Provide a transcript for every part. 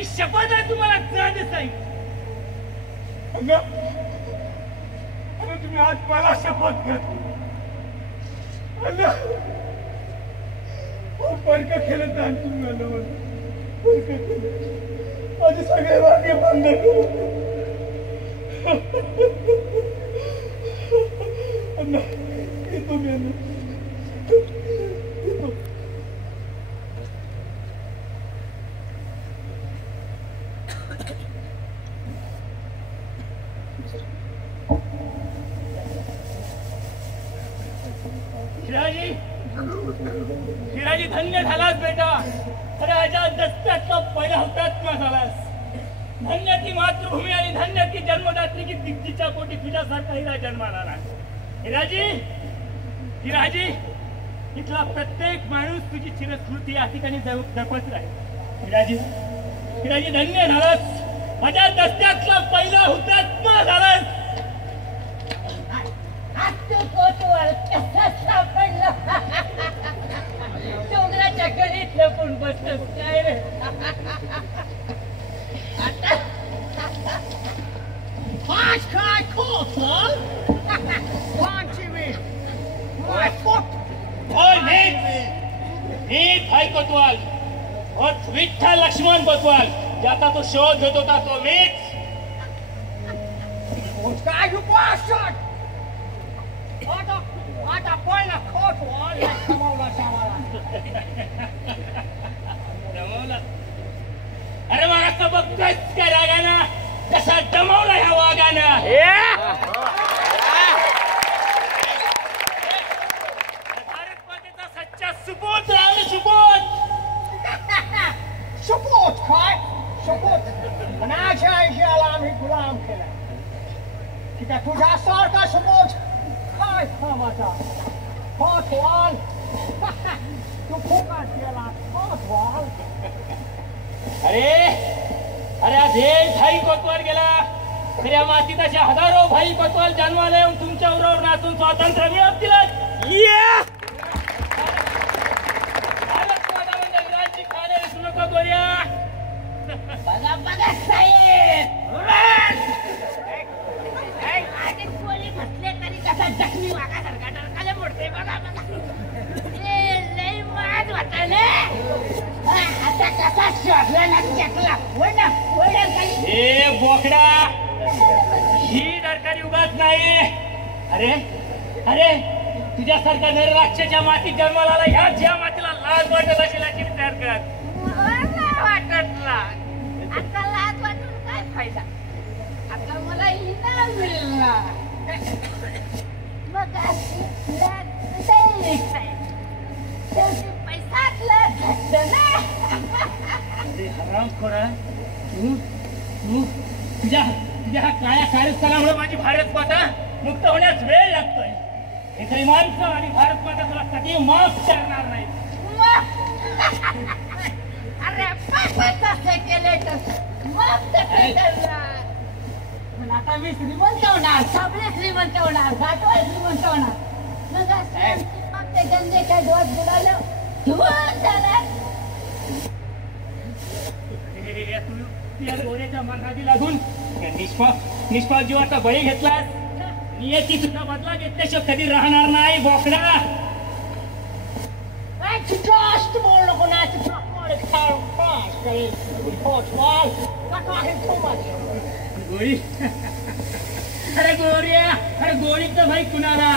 माझी शपथ आहे तुम्हाला जा देसाई. तुम्ही आज मला शपथ घेतली. परक खेळत आणखी आलं माझे सगळे वागे बंद केले. शिराजी धन्य झालास बेटा. राजा दत्ताचा पहिला हुतात्मा झालास. धन्य ती मातृभूमी आणि धन्य ती जन्मदात्री की दिग्गीच्या पोटी तुझ्यासारखा हिरा जन्माला आला. हिराजी इथला प्रत्येक माणूस तुझी चिरस्मृती या ठिकाणी जपत राहील. हिराजी धन्य झालास. माझ्या दत्त्यातला पहिला हुतात्मा झालास. डोंगराच्या गणित लपून बसतोस काय रे. काय कोतवाल कोतवाल विठ्ठल लक्ष्मण कोतवाल ज्याचा तो शोध घेत होता तो मीच. काय आता पहिला कोतवाल कमावला सामाला. अरे मग असं बघतोय काय रागाना कसा दमवला ह्या वागानं. भारत मातेचा सच्चा सुपूत राहिला. सुपूत काय सुपूत मनाच्या आयुष्याला आम्ही गुलाम केला. ठीक आहे तुझ्यासारखा सुपूत काय कामाचा. कोतवाल तू फुकाट केला कोतवाल. अरे आज हे भाई कोतवाल गेला. खऱ्या मातीत अशा हजारो भाई कोतवाल जन्माला येऊन तुमच्या उरावर नाचून स्वातंत्र्य मिळवत दिलं. इंग्रजांची खाणे विसरू नको गोऱ्या. बघा साहेब गोळी घातले तरी कसा जखमी वाघासारखा डरकाले मोडते. बघा लई माज वाटायले. आता कसा शोधला ना चकला वडल काही. हे बोकडा ही डरकाली उगाच नाही. अरे तुझ्यासारख्या नरराक्षच्या मातीत जन्माला आला. ह्याच या मातीला लाज वाटत असेल याची विचार कर. मला वाटत लाज. आता लाज वाटून काय फायदा. आता मला इनाम मिळणार. मग पैसाच लाज घटत ना. हरामखोरा तुझ्या ह्या काळ्या कार्यस्थानामुळे माझी भारत माता मुक्त होण्यास वेळ लागतोय. हे तरी माणसं आणि भारत माता तुला कधी माफ करणार नाही. अरे तसे केले तर माफ करणार. पण आता मी श्रीमंत होणार. सगळे श्रीमंत होणार. घाटवाय श्रीमंत होणार. मग ते गंजेच्या डोस बुडालं धुवून जाणार. या गोऱ्याच्या मानहादी लागून निष्पाप जीवाचा बळी घेतलास. नियती सुद्धा बदला घेतल्याशिवाय कधी राहणार नाही बोकडा. जास्त बोल नको ना. गोळी अरे गोळीचा भाई कुणाला.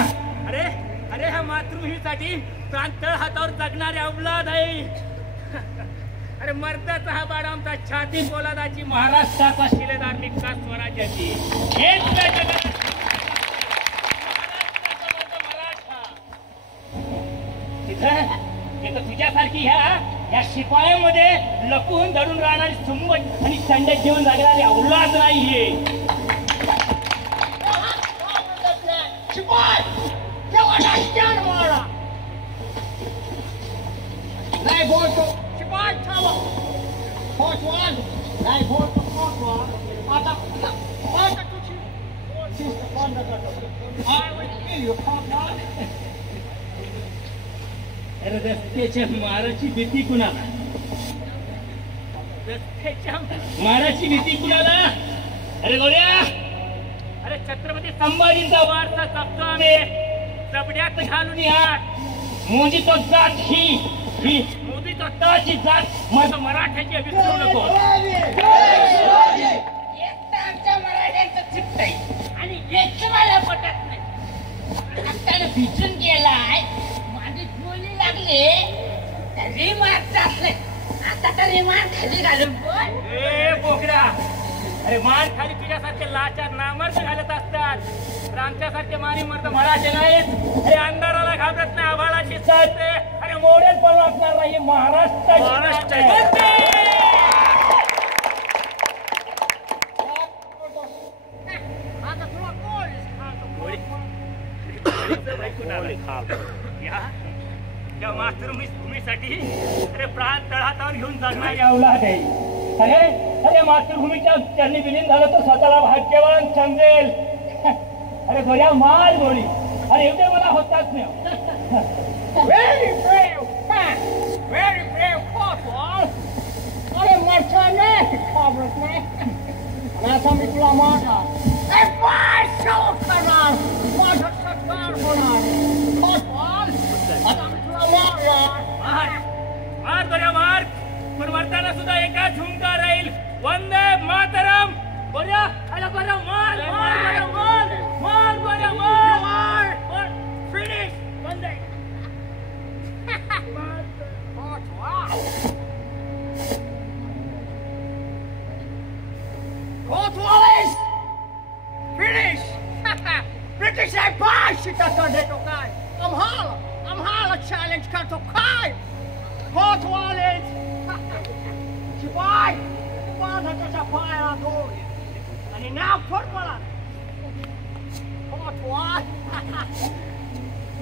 अरे ह्या मातृभूमीसाठी प्रांतळ हातावर जगणारे अवलाद आहे. अरे मर्दाचा हा बाळ आमचा छाती पोलादाची महाराष्ट्राचा शिलेदार निकास स्वराज्याची. हेच त्या जगात तिथं तुझ्यासारखी ह्या शिपायामध्ये लपून धरून राहणारी सुंबट आणि संडेत घेऊन जगणारी अवलाद नाहीये. शिपाय नाही बोलतो. शिपाय थांबा. कोतवाल नाही बोलतो. कोतवाल आता तुझी शिस्त बंद करतो. I will kill you, कोतवाल. अरे रस्त्याच्या माराची भीती कुणाला. रस्त्याच्या माराची भीती कुणाला? अरे गोड्या, अरे छत्रपती संभाजींचा वारसा जपतो आम्ही, जबड्यात घालून या मोदी तो जात ही मोदी तो ताची जात माझं मराठ्याची विसरू नको. आमच्या मराठ्यांचं चित्तय आणि एक मला पटत नाही. आता भिजून गेलाय, माझी गोळी लागली तरी मारतात नाही. आता तरी मान खाली घालून बोल. ए बोकड्या, अरे मान खाली तुझ्यासारखे लाचार नामर्द घालत असतात, तर आमच्यासारखे मारी मर्द मराठे नाहीत. हे अंधाराला घाबरत नाही, आभाळाची चालते. अरे मोडेल पण वाटणार नाही महाराष्ट्र. या मातृभूमीसाठी अरे प्राण तळहातावर घेऊन जगणारी अवलाद आहे. अरे अरे मातृभूमीच्या चरणी विलीन झालं तर स्वतःला भाग्यवान समजेल. अरे गोळ्या मार गोळी, अरे एवढे मला होताच नाही. Very brave, very brave Cotswold. अरे मरचा नाही घाबरत नाही. आता मी तुला मारणार. फार शौक करणार, माझा सत्कार होणार. Cotswold, आता मी तुला मारणार. मार गोळ्या मार, पण मरताना सुद्धा एका झुंकार राहील. वंदे मातरम. गोळ्या अरे गोळ्या मार मार मार मार गोळ्या मार मार. Finish. Vande. Cotswolds! Finish! British Empire शिटाचा देतो काय? आम्हाला चॅलेंज करतो काय? Cotswolds! शिवाय माझा त्याच्या पायाला दोन आणि नाव फोड मला. Cotswolds!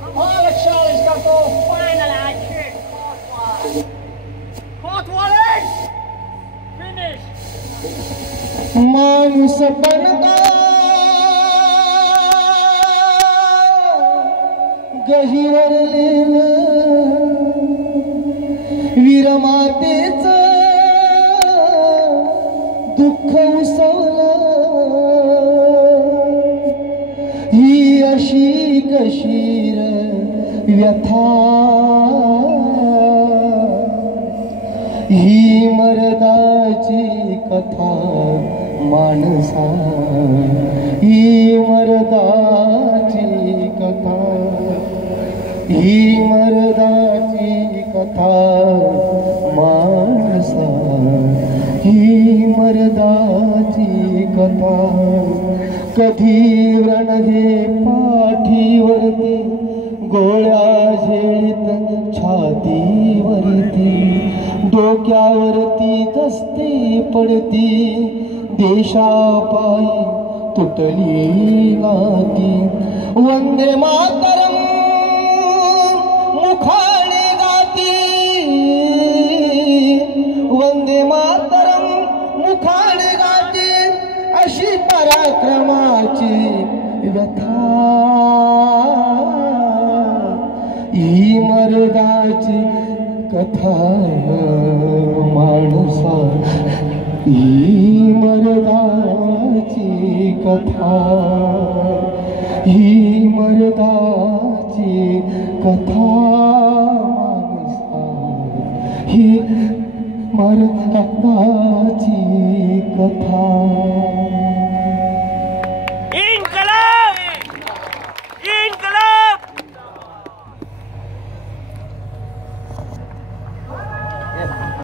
आम्हाला चॅलेंज करतो. Final action! Cotswolds! Cotswolds! Finish! माणूस बनता गहिवरलेल वीरमातेच दुःख उसवलं. ही अशी कशी व्यथा, ही मर्दाची कथा माणसा, ही मर्दाची कथा, ही मर्दाची कथा माणसा, ही मर्दाची कथा. कधी रणहे पाठीवरती, गोळ्या झेळीत छातीवरती, डोक्यावरती दस्ती पडती, देशापायी तुटली नाती. वंदे मातरम मुखाने गाती, वंदे मातरम मुखाने गाती, अशी पराक्रमाची व्यथा. ही मर्दाची कथा माणसा, ही मर्दाची कथा, ही मर्दाची कथा माणसा, ही मर्दाची कथा.